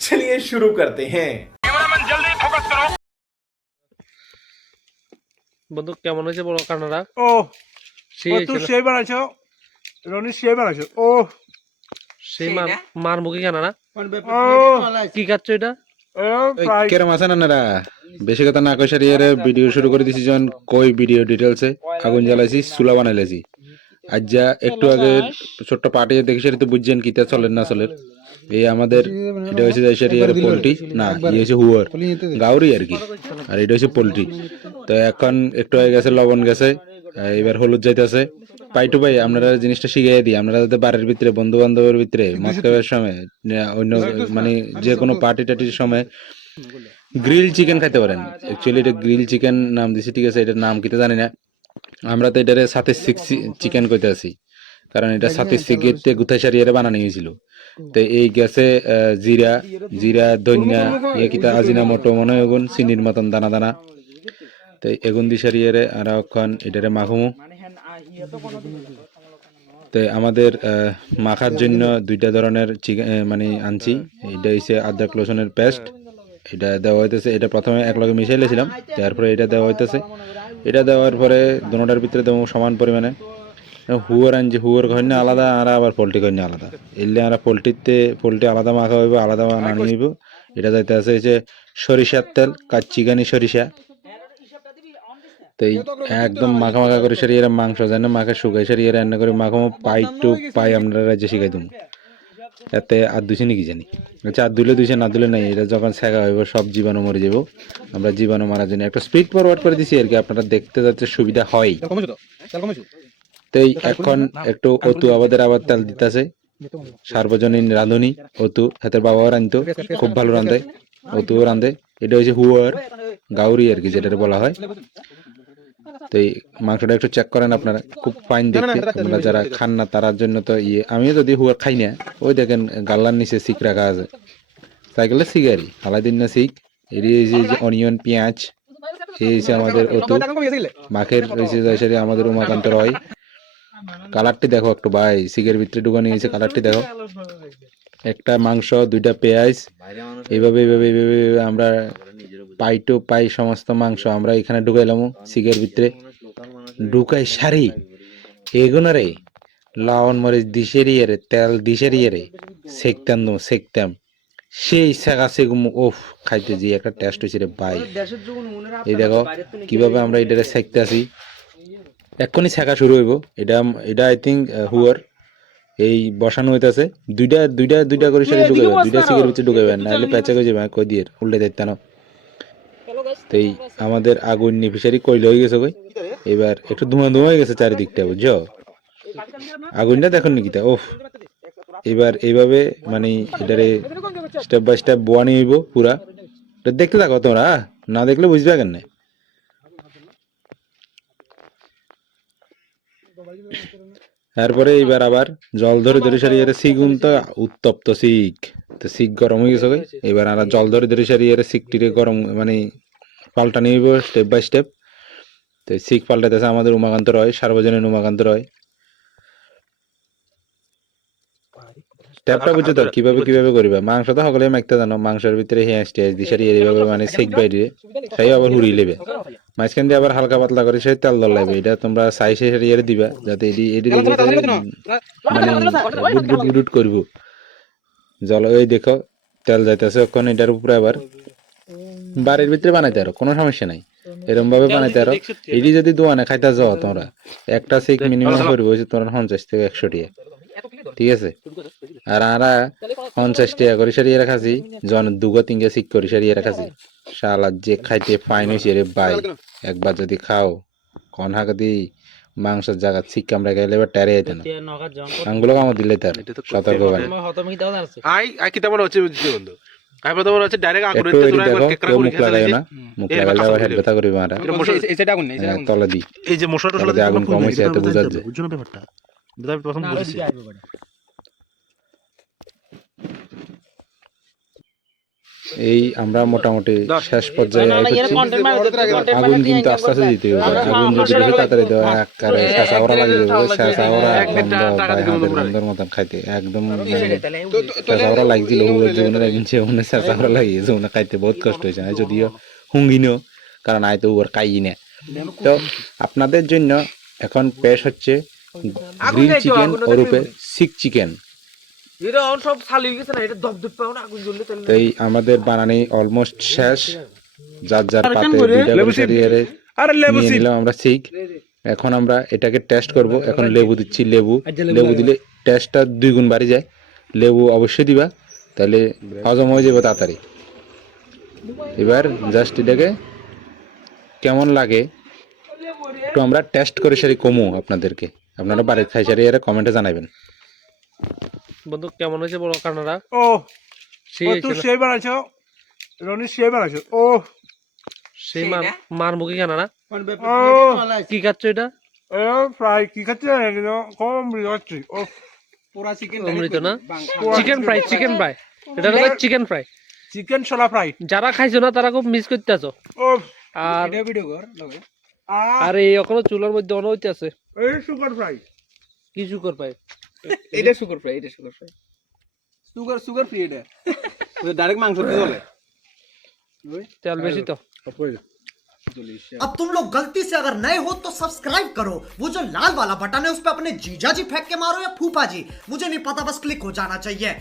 चलिए शुरू करते हैं। বন্ধু কেমন হয়েছে বলো কানাডা? ও সেই ও তুই সেই বানাইছো রনি সেই বানাইছো ও সেই মার মুখে কানাডা ও কি খাচ্ছ এটা? প্রায় কেরম আছেন আপনারা? বেশি কথা না কই সারিয়ে ভিডিও শুরু করে দিছি যখন কই ভিডিও ডিটেলসে আগুন জ্বালাইছি চুলা বানাইলাছি আজ যা একটু আগে ছোট্ট পার্টি দেখি সেটা তো বুঝছেন কিতা চলেন না চলের এই আমাদের এটা হচ্ছে সারিয়ার পোল্ট্রি না ইয়ে হচ্ছে হুয়ার গাউরি আর কি আর এটা হচ্ছে পোল্ট্রি তো এখন একটু আগে গেছে লবণ গেছে এবার হলুদ যাইতেছে পাই টু পাই আপনারা জিনিসটা শিখিয়ে দিই আপনারা যাতে বাড়ির ভিতরে বন্ধু বান্ধবের ভিতরে মাছ খাওয়ার সময় অন্য মানে যে কোনো পার্টি টার্টির সময় গ্রিল চিকেন খাইতে পারেন। অ্যাকচুয়ালি এটা গ্রিল চিকেন নাম দিছি, ঠিক আছে, এটার নাম কিটা জানি না, আমরা তো এটারে সাথে চিকেন কইতে আছি কারণ এটা সাথে সিগেতে গুথাই সারিয়ে বানানো হয়েছিল। তো এই গ্যাসে জিরা জিরা ধনিয়া ইয়ে কিতা আজিনা মোটো মনে হয় এগুন চিনির মতন দানা দানা তো এগুন দি সারিয়ে আর এখন এটারে মাখুমু। তো আমাদের মাখার জন্য দুইটা ধরনের চিকেন মানে আনছি। এটা হচ্ছে আদা রসুনের পেস্ট, এটা দেওয়া হইতেছে। এটা প্রথমে একলগে মিশাই লেছিলাম, তারপরে এটা দেওয়া হইতেছে। এটা দেওয়ার পরে দুটোটার ভিতরে দেবো সমান পরিমাণে। হুয়ার আনছি, হুয়ার ঘর না আলাদা আর আবার পোলট্রি ঘর না আলাদা। এলে আমরা পোলট্রি আলাদা মাখা হইব, আলাদা নানিয়ে হইব। এটা যাইতে আছে যে সরিষার তেল, কাচ্চিগানি সরিষা। তো একদম মাখা মাখা করে সারিয়ে মাংস যেন মাখা শুকাই সারিয়ে রান্না করে মাখামো পাই টু পাই আমরা রাজ্যে শিখাই দেবো। এতে আর দুইছে নাকি জানি, আচ্ছা আর দুলে দুইছে না দুলে নাই। এটা যখন শেখা হইব সব জীবাণু মরে যাব। আমরা জীবাণু মারার জন্য একটা স্পিড ফরওয়ার্ড করে দিছি আর কি, আপনারা দেখতে যাতে সুবিধা হয়। তো এখন একটু অতু আমাদের আবার তেল দিতেছে, সার্বজনীন রাঁধুনি অতু, হাতের বাবাও রাঁধতো, খুব ভালো রাঁধে, অতুও রাঁধে। এটা হচ্ছে হুয়ার গাউরি আর কি যেটা বলা হয়। তো এই মাংসটা একটু চেক করেন আপনারা, খুব ফাইন দেখতে। আপনারা যারা খান না তার জন্য তো ইয়ে, আমিও যদি হুয়ার খাই না, ওই দেখেন গাল্লার নিচে সিক রাখা আছে, সাইকেলের সিগারি হালাই দিন না সিক। এর যে অনিয়ন পেঁয়াজ, এই হচ্ছে আমাদের অতু মাখের রয়েছে আমাদের উমাকান্ত রয়। কালারটি দেখো একটু ভাই, সিগের ভিতরে ঢুকানো গেছে, কালারটি দেখো। একটা মাংস, দুইটা পেঁয়াজ, এইভাবে এইভাবে এইভাবে আমরা পাই টু পাই সমস্ত মাংস আমরা এখানে ঢুকাইলাম সিগের ভিতরে। ঢুকাই সারি এগুনারে লবণ মরিচ দিশেরিয়ে রে, তেল দিশেরিয়ে রে সেকতাম সেকতাম, সেই শেখা সেগুম ওফ খাইতে যে একটা টেস্ট হয়েছে রে ভাই। এই দেখো কিভাবে আমরা এটারে সেকতে আসি, এক্ষুনি শেখা শুরু হইব। এটা এটা আই থিঙ্ক হুয়ার এই বসানো হইতেছে। দুইটা দুইটা দুইটা করে সারি ঢুকাবে, দুইটা সিগের ভিতরে ঢুকাবেন, নাহলে পেঁচা করে যাবে কই দিয়ে উল্টে দেখতে না। তো এই আমাদের আগুন নিফিসারি কইলে হয়ে গেছে কই, এবার একটু ধোঁয়া ধোঁয়া হয়ে গেছে চারিদিকটা, বুঝছো আগুনটা দেখুন নাকি তা ওফ। এবার এইভাবে মানে এটারে স্টেপ বাই স্টেপ বোয়া নিয়ে হইব পুরা। এটা দেখতে থাকো তোমরা, না দেখলে বুঝবে কেন। তারপরে এইবার আবার জল ধরে ধরে সারিয়ে সিগুন তো উত্তপ্ত শিক, তো শিক গরম হয়ে গেছে। এবার আর জল ধরে ধরে সারিয়ে শিকটিরে গরম মানে পাল্টা নিব স্টেপ বাই স্টেপ। তো শিক পাল্টাতেছে আমাদের উমাকান্ত রয়, সার্বজনীন উমাকান্ত রয়। স্টেপটা বুঝছো তো কিভাবে কিভাবে করবা। মাংস তো সকলে মাখতে জানো, মাংসের ভিতরে হেঁয়াজ টেঁয়াজ দিয়ে সারিয়ে এইভাবে মানে শিক বাইরে সেই আবার হুড়ি লেবে, মাঝখান দিয়ে আবার হালকা পাতলা করে সেই তেল দল লাগবে। এটা তোমরা সাইজে সারিয়ে দিবা যাতে এটি এটি মানে বুট বুট বুট করবো জল। ওই দেখো তেল যাইতেছে ওখানে, এটার উপরে আবার বাড়ির ভিতরে বানাইতে আরো কোনো সমস্যা নাই, এরকম ভাবে বানাইতে আরো। এটি যদি দোয়ানে খাইতে যাও তোমরা, একটা শিক মিনিমাম করবো হচ্ছে তোমার 50 থেকে 100 টাকা, ঠিক আছে। আর আমরা 50 টাকা করে সারিয়ে রাখাছি, জন দুগো তিনগা শিক করে সারিয়ে রাখাছি। শালা যে খাইতে ফাইন হয়েছে রে ভাই, একবার যদি খাও কন হাঁকা দি মাংসের জায়গা শিক কামড়া গেলে এবার টেরে যেত না, আঙ্গুলো কামড় দিলে তার সতর্ক বাণী। আই আই কিটা মনে হচ্ছে বুঝছি বন্ধু। আই প্রথম মনে হচ্ছে ডাইরেক্ট আগুন একটু দিতে এটি তোরা একবার দেখো, কেকড়া কেউ করে মুখ লাগাইও না, মুখ লাগাইলে আবার হেড ব্যথা করবে মারা। এই সেটা আগুন নেই, তলে দি এই যে মশলাটা তলে দিয়ে আগুন কম হয়েছে এত বোঝা যায়। বুঝছো না ব্যাপারটা, দাদা প্রথম বুঝছি। এই আমরা মোটামুটি শেষ পর্যায়ে করছি। আগুন কিন্তু আস্তে আস্তে দিতে হবে, আগুন যদি বেশি তাড়াতাড়ি দেওয়া একেবারে শেষা ওরা লাগে যাবে, শেষা ওরা গন্ধ বা হাতের গন্ধের মতন খাইতে একদম শেষা ওরা লাগছিল জীবনের একদিন জীবনে শেষা ওরা লাগিয়ে জীবনে খাইতে বহুত কষ্ট হয়েছে, যদিও হুঙ্গিনও কারণ আয় তো ওর খাই না। তো আপনাদের জন্য এখন পেশ হচ্ছে গ্রিল চিকেন ওরূপে সিক চিকেন। তো এই আমাদের বানানি অলমোস্ট শেষ, যার যার পাতে দুইটা করে সারিয়ে নিয়ে নিলাম আমরা সিক। এখন আমরা এটাকে টেস্ট করব। এখন লেবু দিচ্ছি, লেবু দিলে টেস্টটা 2 গুণ বাড়ি যায়। লেবু অবশ্যই দিবা, তাহলে হজম হয়ে যাবে তাড়াতাড়ি। এবার জাস্ট এটাকে কেমন লাগে একটু আমরা টেস্ট করে সারি কমু আপনাদেরকে, আপনারা বাড়িতে খাই সারি এরা কমেন্টে জানাবেন। বন্ধু কেমন হয়েছে বলো কানাডা? ও সেই ও হয়েছে তুই না? সেই বানাইছো, রনি সেই বানাইছো। ও সেই মার মুখে কানাডা। ও কি খাচ্ছ এটা? ফ্রাই কি খাচ্ছি কম খাচ্ছি। ও অমৃত না? চিকেন ফ্রাই, চিকেন ফ্রাই, এটা হলো চিকেন ফ্রাই। চিকেন ছোলা ফ্রাই। যারা খাইছো না তারা খুব মিস করতে আছো। ও আর আর এই এখনো চুলার মধ্যে অন হইতে আছে। এই সুগার ফ্রাই। কি শুকর পাই? এটা সুগার ফ্রাই, এটা সুগার ফ্রাই, সুগার ফ্রি এটা ডাইরেক্ট মাংস দিয়ে চলে। তেল বেশি তো। अब तुम लोग गलती से अगर नए हो तो सब्सक्राइब करो, वो जो लाल वाला बटन है उस पर अपने जीजा जी फेंक के मारो या फूफा जी, मुझे नहीं पता, बस क्लिक हो जाना चाहिए।